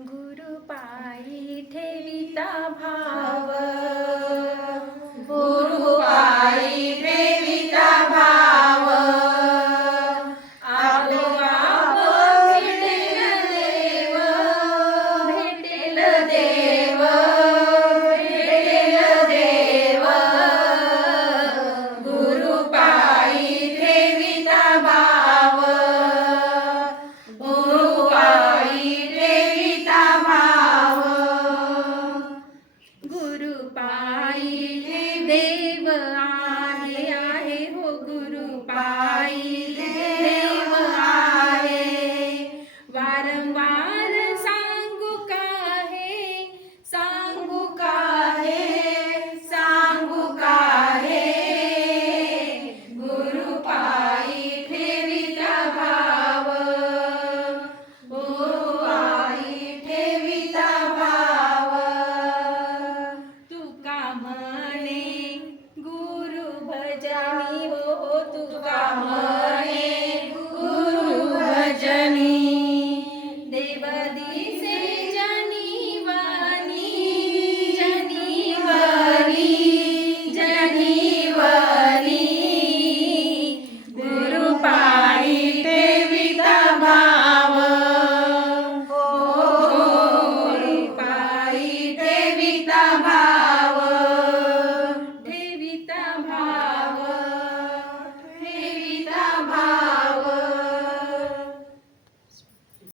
गुरु पायी ठेविता भाव, गुरु पायी ठेविता भाव, आपोआप भेटेल देव, भेटेल देव, भेटेल देव. गुरु पायी ठेविता भाव, गुरु पायी ठेविता भाव. गुरु पायी देव आले आहे हो, गुरु पायी